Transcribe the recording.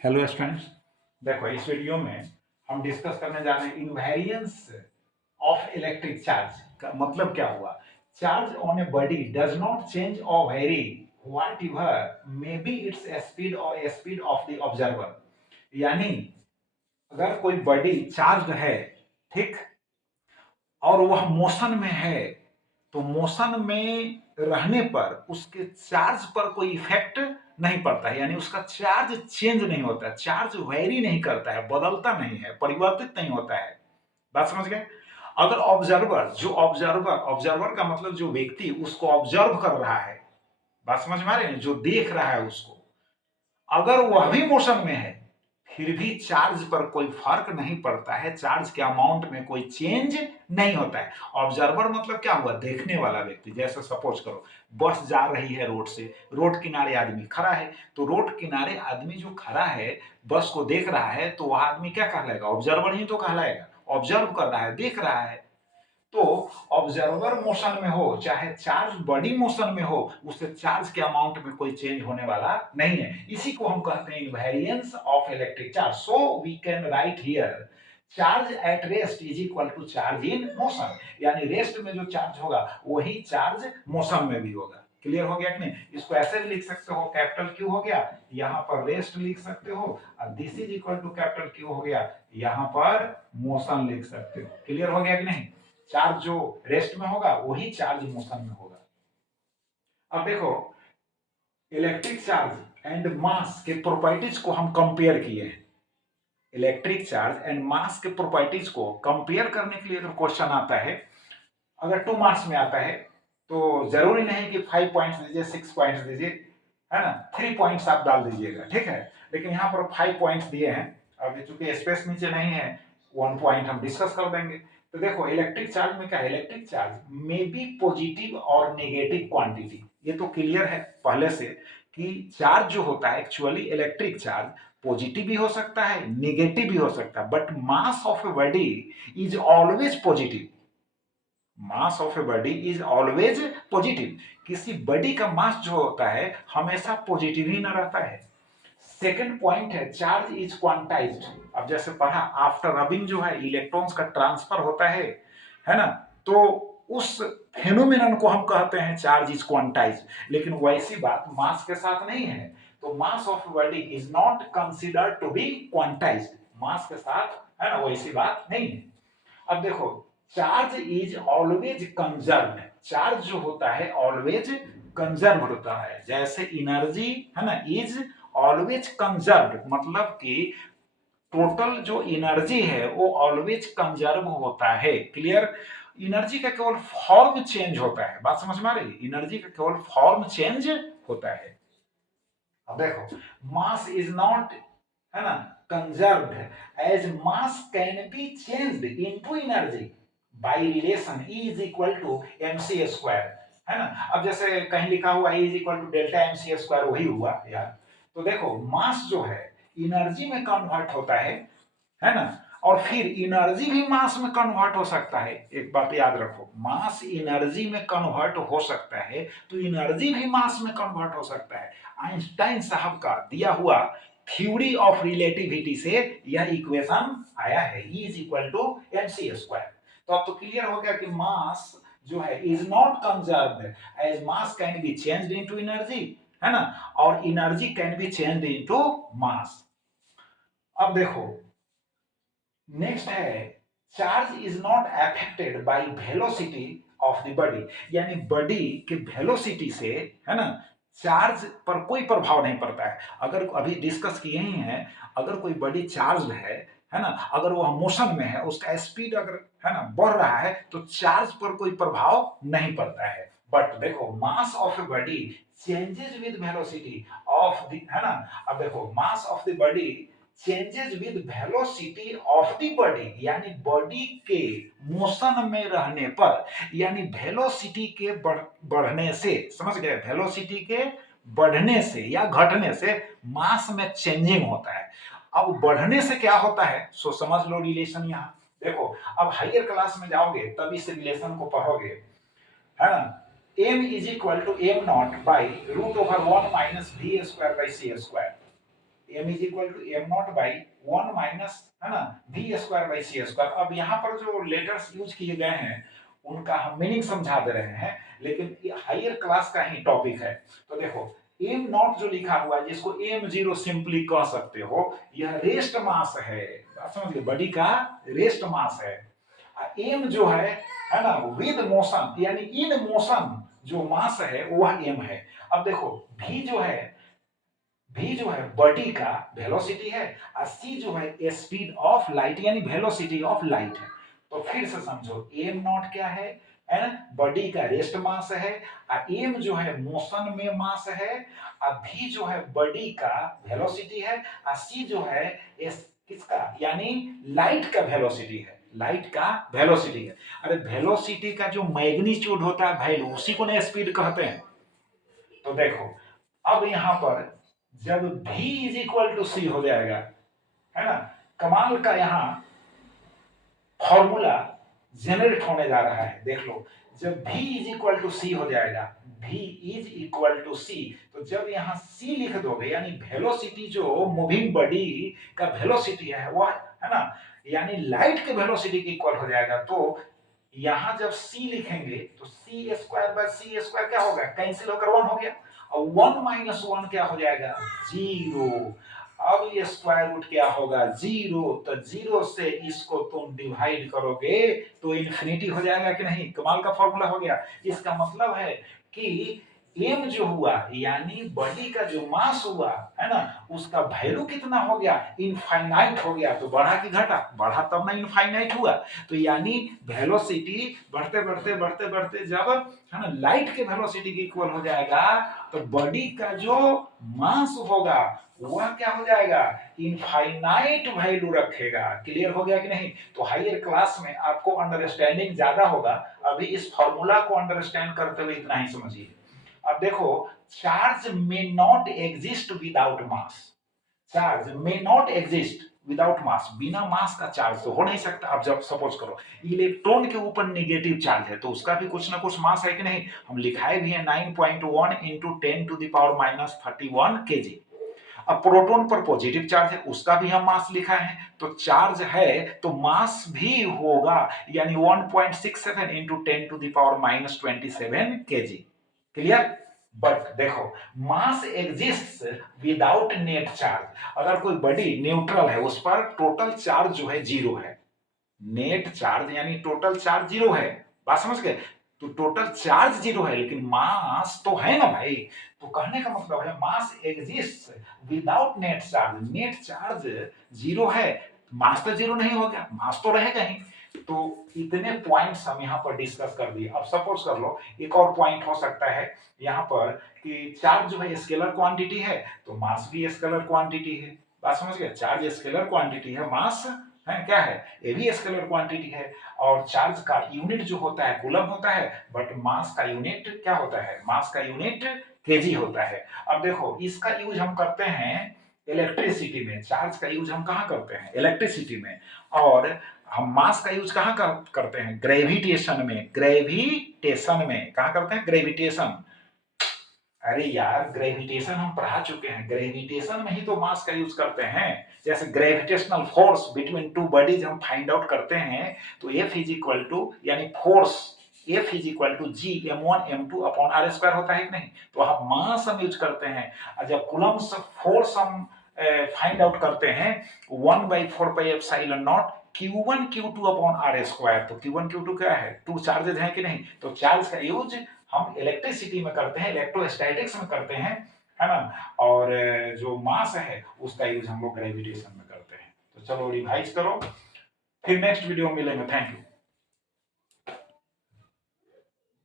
Hello students. देखो इस video में हम डिस्कस करने जा रहे हैं इनवेरियंस ऑफ इलेक्ट्रिक चार्ज का मतलब क्या हुआ। Charge on a body does not change और vary whatever may be its speed और स्पीड ऑफ द ऑब्जर्वर। यानी अगर कोई बॉडी चार्ज है, ठीक, और वह मोशन में है, तो मोशन में रहने पर उसके चार्ज पर कोई इफेक्ट नहीं पड़ता है, यानी उसका चार्ज चेंज नहीं होता है, चार्ज वेरी नहीं करता है, बदलता नहीं है, परिवर्तित नहीं होता है। बात समझ गए। अगर ऑब्जर्वर, जो ऑब्जर्वर, ऑब्जर्वर का मतलब जो व्यक्ति उसको ऑब्जर्व कर रहा है, बात समझ में आ रही है, जो देख रहा है उसको, अगर वह भी मोशन में है फिर भी चार्ज पर कोई फर्क नहीं पड़ता है, चार्ज के अमाउंट में कोई चेंज नहीं होता है। ऑब्जर्वर मतलब क्या हुआ, देखने वाला व्यक्ति। जैसे सपोज करो बस जा रही है रोड से, रोड किनारे आदमी खड़ा है, तो रोड किनारे आदमी जो खड़ा है बस को देख रहा है, तो वह आदमी क्या कहलाएगा, ऑब्जर्वर ही तो कहलाएगा। ऑब्जर्व कर रहा है, देख रहा है। तो ऑब्जर्वर मोशन में हो चाहे चार्ज बॉडी मोशन में हो, उससे चार्ज के अमाउंट में कोई चेंज होने वाला नहीं है। इसी को हम कहते हैं invariance of electric charge. So we can write here charge at rest is equal to charge in motion. यानी रेस्ट में जो चार्ज होगा वही चार्ज मोशन में भी होगा। क्लियर हो गया कि नहीं। इसको ऐसे भी लिख सकते हो, कैपिटल क्यू हो गया, यहाँ पर रेस्ट लिख सकते हो, और this is equal to capital Q हो गया, यहाँ पर मोशन लिख सकते हो। क्लियर हो गया कि नहीं। चार्ज जो रेस्ट में होगा वही चार्ज मोशन में होगा। अब देखो इलेक्ट्रिक चार्ज एंड मास के प्रॉपर्टीज को हम कंपेयर किए हैं। इलेक्ट्रिक चार्ज एंड मास के प्रॉपर्टीज को कंपेयर करने के लिए अगर क्वेश्चन आता है, अगर 2 मार्क्स में आता है, तो जरूरी नहीं कि 5 पॉइंट्स दीजिए, 6 पॉइंट्स दीजिए, है ना, 3 पॉइंट्स आप डाल दीजिएगा, ठीक है। लेकिन यहाँ पर 5 पॉइंट्स दिए हैं। अब चूंकि स्पेस नीचे नहीं है, 1 पॉइंट हम डिस्कस कर देंगे। तो देखो इलेक्ट्रिक चार्ज में क्या है, electric charge may be positive और नेगेटिव क्वांटिटी। ये तो क्लियर है पहले से कि चार्ज जो होता है एक्चुअली इलेक्ट्रिक चार्ज पॉजिटिव भी हो सकता है, नेगेटिव भी हो सकता है, but mass of a body is always positive. Mass of a body is always positive. किसी बॉडी का मास जो होता है हमेशा पॉजिटिव ही ना रहता है। सेकंड पॉइंट है चार्ज इज क्वांटाइज्ड। अब जैसे पढ़ा आफ्टर रबिंग जो है इलेक्ट्रॉन्स का ट्रांसफर होता है ना, तो उस फेनोमेनन को हम कहते हैं चार्ज इज क्वांटाइज्ड। लेकिन वैसी बात मास के साथ नहीं है। तो mass of body is not considered to be quantized. Mass के साथ, है ना, वैसी बात नहीं है। अब देखो charge is always conserve. Charge जो होता है ऑलवेज कंजर्व होता है। जैसे एनर्जी, है ना, इज ऑलवेज कंजर्व, मतलब कि टोटल जो एनर्जी है वो ऑलवेज कंजर्व होता है। क्लियर। एनर्जी का केवल फॉर्म चेंज होता है। बात समझ में आ रही। एनर्जी का केवल फॉर्म चेंज होता है। अब देखो मास इज नॉट, है ना, conserved as mass can be changed into energy by relation E is equal to mc square, है ना। अब जैसे कहीं लिखा हुआ E is equal to delta mc square, वही हुआ यार। तो देखो मास जो है एनर्जी में कन्वर्ट होता है ना, और फिर एनर्जी भी मास में कन्वर्ट हो सकता है। एक बात याद रखो, मास एनर्जी में कन्वर्ट हो सकता है, तो एनर्जी भी मास में कन्वर्ट हो सकता है। आइंस्टाइन साहब का दिया हुआ थ्योरी ऑफ रिलेटिविटी से यह इक्वेशन आया है, E is equal to mc square. तो अब तो क्लियर हो गया कि मास जो है is not conserved as mass can be changed into energy, है ना, और energy can be changed into mass. अब देखो नेक्स्ट है charge is not affected by velocity of the body. यानी बॉडी के वेलोसिटी से, है ना, चार्ज पर कोई प्रभाव नहीं पड़ता है। अगर अभी डिस्कस किए ही हैं, अगर कोई बॉडी चार्ज है ना, अगर वह मोशन में है, उसका स्पीड अगर, है ना, बढ़ रहा है, तो चार्ज पर कोई प्रभाव नहीं पड़ता है। बट देखो mass of a body changes with velocity of the, है ना। अब देखो mass of the body changes with velocity of the body, यानी बॉडी के मोशन में रहने पर, यानी वेलोसिटी के बढ़ने से, समझ गए, वेलोसिटी के बढ़ने से या घटने से मास में चेंजिंग होता है। अब बढ़ने से क्या होता है, सो समझ लो रिलेशन। यहाँ देखो अब हायर क्लास में जाओगे तब इस रिलेशन को पढ़ोगे, है ना। m is equal to m naught by root over 1 minus v square by c square. m is equal to M naught by 1 minus, है ना, v square by C square. अब यहाँ पर जो लेटर्स यूज किए गए हैं उनका हम मीनिंग समझा दे रहे हैं, लेकिन ये हायर क्लास का ही टॉपिक है। तो देखो एम नॉट जो लिखा हुआ है, जिसको एम जीरो सिंपली कह सकते हो, यह रेस्ट मास है। समझिए, बॉडी का रेस्ट मास है। एम जो है ना, विद मोशन यानी इन मोशन जो मास है वह एम है। अब देखो भी जो है बॉडी का वेलोसिटी है, और सी जो है स्पीड ऑफ लाइट यानी वेलोसिटी ऑफ लाइट है। तो फिर से समझो, एम नॉट क्या है ना, बॉडी का रेस्ट मास है, और एम जो है मोशन में मास है, और भी जो है बॉडी का वेलोसिटी है, और सी जो है किसका यानी लाइट का वेलोसिटी है, लाइट का वेलोसिटी है। अरे वेलोसिटी का जो मैग्नीट्यूड होता है वैल्यू, उसी को ना स्पीड कहते हैं। तो देखो अब यहां पर जब v इज इक्वल टू सी हो जाएगा, है ना, कमाल का यहां फॉर्मूला जनरेट होने जा रहा है। देख लो, जब v इज इक्वल टू सी हो जाएगा, v इज इक्वल टू सी, तो जब यहां c लिख दोगे यानी वेलोसिटी जो मूविंग बॉडी का वेलोसिटी है वह, है ना, यानी लाइट के वेलोसिटी के इक्वल हो जाएगा। तो यहां जब c लिखेंगे तो सी स्क्वायर बाय सी स्क्वायर क्या होगा, कैंसिल होकर 1 हो गया, और 1 माइनस 1 क्या हो जाएगा, 0। अब ये स्क्वायर रूट क्या होगा, 0। तो 0 से इसको तुम डिवाइड करोगे तो इन्फिनिटी हो जाएगा कि नहीं। कमाल का फॉर्मूला हो गया। इसका मतलब है कि m जो हुआ यानी बॉडी का जो मास हुआ, है ना, उसका वैल्यू कितना हो गया, इनफाइनाइट हो गया। तो बढ़ा कि घटा, बढ़ा तब ना इनफाइनाइट हुआ। तो यानी वेलोसिटी बढ़ते बढ़ते बढ़ते बढ़ते जब, है ना, लाइट के वेलोसिटी के इक्वल हो जाएगा, तो बॉडी का जो मास होगा वह क्या हो जाएगा, इनफाइनाइट वैल्यू रखेगा। क्लियर हो गया कि नहीं। तो हायर क्लास में आपको अंडरस्टैंडिंग ज्यादा होगा, अभी इस फॉर्मूला को अंडरस्टैंड करते हुए इतना ही समझिए। अब देखो, charge may not exist without mass, charge may not exist without mass, बिना मास का चार्ज तो हो नहीं सकता। अब जब सपोज करो इलेक्ट्रॉन के ऊपर नेगेटिव चार्ज है तो उसका भी कुछ ना कुछ मास है कि नहीं, हम लिखाए भी है 9.1 into 10 to the power minus 31 KG. अब प्रोटॉन पर पॉजिटिव चार्ज है, उसका भी हम मास लिखा है, तो चार्ज है तो मास भी होगा, यानी 1.67 into 10 to the power minus 27 KG. Clear. But देखो, mass exists without net charge. अगर कोई बॉडी न्यूट्रल है, उस पर टोटल चार्ज जो है 0 है, नेट चार्ज यानी टोटल चार्ज 0 है। बात समझ गए। तो टोटल चार्ज 0 है लेकिन मास तो है ना भाई। तो कहने का मतलब है mass exist without net charge, net charge 0 है, मास तो 0 नहीं हो गया, मास तो रहेगा ही। तो इतने पॉइंट्स हम यहाँ पर डिस्कस कर दिए। अब सपोज कर लो एक और पॉइंट हो सकता है यहाँ पर कि चार्ज जो है स्केलर क्वांटिटी है, तो मास भी स्केलर क्वांटिटी है। बात समझ गए, चार्ज स्केलर क्वांटिटी है, मास है क्या है, ये भी स्केलर क्वांटिटी है। और चार्ज का यूनिट जो होता है कूलम होता है, बट मास का यूनिट क्या होता है, मास का यूनिट केजी होता है। अब देखो, इसका यूज हम करते हैं इलेक्ट्रिसिटी में, चार्ज का यूज हम कहाँ करते हैं, इलेक्ट्रिसिटी में। और हम मास का यूज कहाँ करते हैं, ग्रेविटेशन में, ग्रेविटेशन में कहाँ करते हैं, ग्रेविटेशन। अरे यार, ग्रेविटेशन हम पढ़ा चुके हैं, ग्रेविटेशन में ही तो मास का यूज करते हैं। जैसे gravitational force between two bodies हम फाइंड आउट करते हैं, तो F इज इक्वल टू यानी force, F is equal to G m1 m2 upon r square होता है कि नहीं। तो हम मास हम यूज करते हैं, और जब कूलम्स फोर्स हम फाइंड आउट करते हैं 1/4 pi epsilon not Q1 Q2 upon r square. तो Q1 Q2 क्या है, टू चार्जेस हैं कि नहीं। तो चार्ज का यूज हम इलेक्ट्रिसिटी में करते हैं, इलेक्ट्रोस्टैटिक्स में करते हैं, है ना। और जो मास है उसका यूज हम लोग ग्रेविटेशन में करते हैं। तो चलो रिवाइज करो, फिर नेक्स्ट वीडियो में मिलेंगे। Thank you.